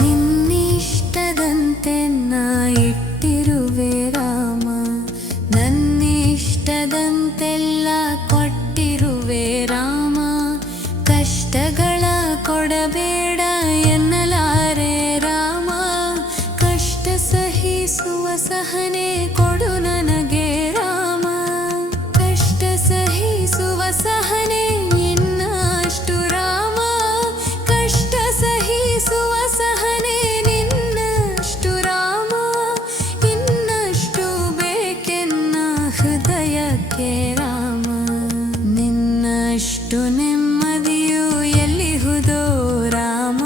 ನಿನ್ನಿಷ್ಟದಂತೆ ನಾ ಇಟ್ಟಿರುವೆ ರಾಮ, ನನ್ನಿಷ್ಟದಂತೆಲ್ಲ ಕೊಟ್ಟಿರುವೆ ರಾಮ. ಕಷ್ಟಗಳ ಕೊಡಬೇಡ ಎನ್ನಲಾರೆ ರಾಮ, ಕಷ್ಟ ಸಹಿಸುವ ಸಹನೆ ಕೊಡು ನನಗೆ ರಾಮ. ಕಷ್ಟ ಸಹಿಸುವ ಸಹನೆ ಇನ್ನಷ್ಟು ರಾಮ, ಕಷ್ಟ ಸಹಿಸುವ ಸಹನೆ ನಿನ್ನಷ್ಟು ರಾಮ. ಇನ್ನಷ್ಟು ಬೇಕೆನ್ನ ಹೃದಯಕ್ಕೆ ರಾಮ, ನಿನ್ನಷ್ಟು ನೆಮ್ಮದಿಯು ಎಲ್ಲಿಹುದೋ ರಾಮ.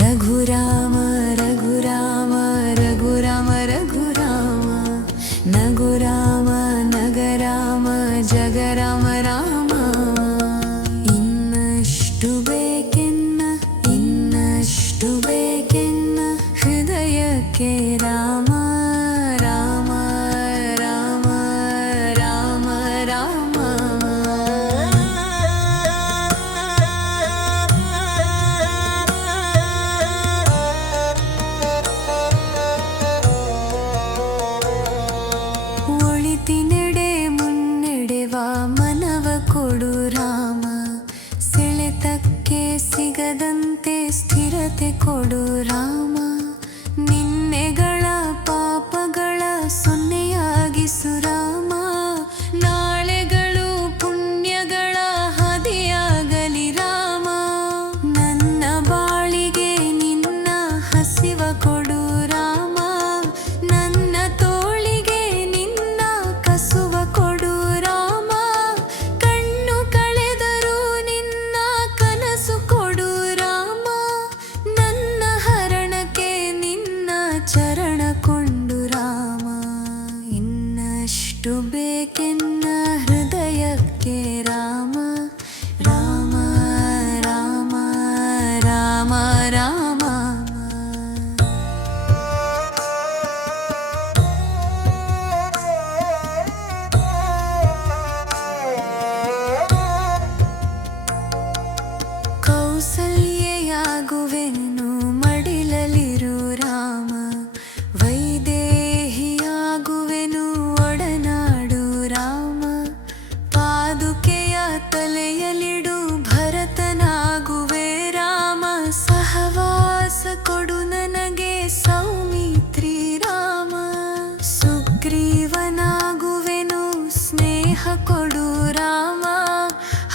ರಘುರಾಮ ರಘುರಾಮ ರಘುರಾಮ ರಘುರಾಮ, ನಗುರಾಮ ನಗರಾಮ ಜಗರಾಮ ರಾಮ. ಇನ್ನಷ್ಟು ಬೇಕೆನ್ನ, ಇನ್ನಷ್ಟು ಬೇಕೆನ್ನ ಹೃದಯಕ್ಕೆ ರಾಮ. ರಾಮ ರಾಮ ರಾಮ ರಾಮ. ಒಳಿತಿನೆಡೆ ಮುನ್ನಡೆವ ಮನವ ಕೊಡು ರಾಮ, ಸೆಳೆತಕ್ಕೆ ಸಿಗದಂತೆ ಸ್ಥಿರತೆ ಕೊಡು ರಾಮ. ನಿನ್ನೆಗಳ ಪಾಪಗಳ ಸೊನ್ನೆಯಾಗಿಸು ರಾಮ, ನಾಳೆಗಳು ಪುಣ್ಯಗಳ ಹಾದಿಯಾಗಲಿ ರಾಮ. ನನ್ನ ಬಾಳಿಗೆ ನಿನ್ನ ಹಸಿವ ಕೊಡು ರಾಮ, ನನ್ನ ತೋಳಿಗೆ ನಿನ್ನ ಕಸುವ ಕೊಡು ರಾಮ. ಕಣ್ಣು ಕಳೆದರೂ ನಿನ್ನ ಕನಸು ಕೊಡು ರಾಮ, ನನ್ನ ಹರಣಕ್ಕೆ ನಿನ್ನ ಚರಣ ಕೊಂಡು ರಾಮ. ಇನ್ನಷ್ಟು ಬೇಕೆನ್ನ ಹೃದಯಕ್ಕೆ ರಾಮ. ರಾಮ ರಾಮ ರಾಮ ರಾಮ. ಕೌಸಲ್ಯೆಯಾಗುವೆನು ಮಡಿಲಲಿರು ರಾಮ, ವೈದೇಹಿಯಾಗುವೆನು ಒಡನಾಡು ರಾಮ. ಪಾದುಕೆಯ ತಲೆಯಲಿಡು ಭರತನಾಗುವೆ ರಾಮ, ಸಹವಾಸ ಕೊಡು ನನಗೆ ಸೌಮಿತ್ರಿ ರಾಮ. ಸುಗ್ರೀವನಾಗುವೆನು ಸ್ನೇಹ ಕೊಡು ರಾಮ,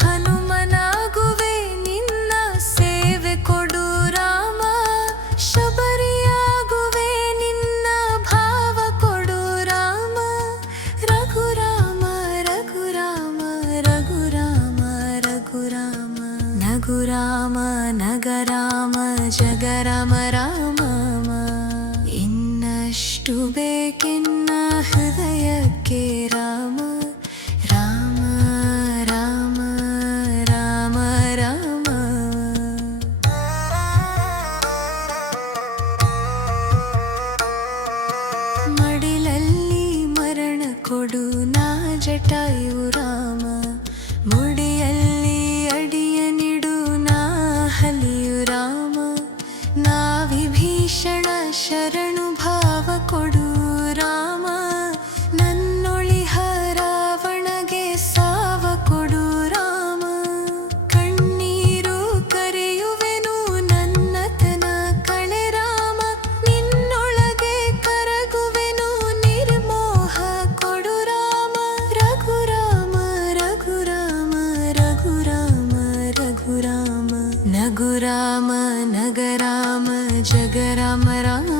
ಹನುಮನಾಗುವೆ ನಿನ್ನ ಸೇವೆ ಕೊಡು ರಾಮ. ಶಬರಿಯಾಗುವೆ ನಿನ್ನ ಭಾವ ಕೊಡು ರಾಮ. ರಘುರಾಮ ರಘುರಾಮ ರಘುರಾಮ ರಘುರಾಮ, ನಗುರಾಮ ನಗರಾಮ ಜಗರಾಮ ರಾಮ. ಇನ್ನಷ್ಟು ಬೇಕೆನ್ನ ಹೃದಯಕ್ಕೆ ರಾಮ. ರಾಮ ರಾಮ ರಾಮ ರಾಮ. ಮಡಿಲಲ್ಲಿ ಮರಣ ಕೊಡು ನಾ ಜಟಾಯು ರಾಮ, ಮುಡಿಯಲ್ಲಿ ಅಡಿಯ ನಿಡು ನಾ ಹಲಿಯು ರಾಮ. ನಾ ವಿಭೀಷಣ ಶರಣು ಭಾವ ಕೊಡು ರಾಮ, ನನ್ನೊಳಿಹ ರಾವಣಗೆ ಸಾವ ಕೊಡು ರಾಮ. ಕಣ್ಣೀರು ಕರೆಯುವೆನು ನನ್ನತನ ಕಳೆ ರಾಮ, ನಿನ್ನೊಳಗೆ ಕರಗುವೆನು ನಿರ್ಮೋಹ ಕೊಡು ರಾಮ. ರಘುರಾಮ ರಘುರಾಮ ರಘುರಾಮ ರಘುರಾಮ, ನಗುರಾಮ ನಗರಾಮ ಜಗರಾಮ ರಾಮ.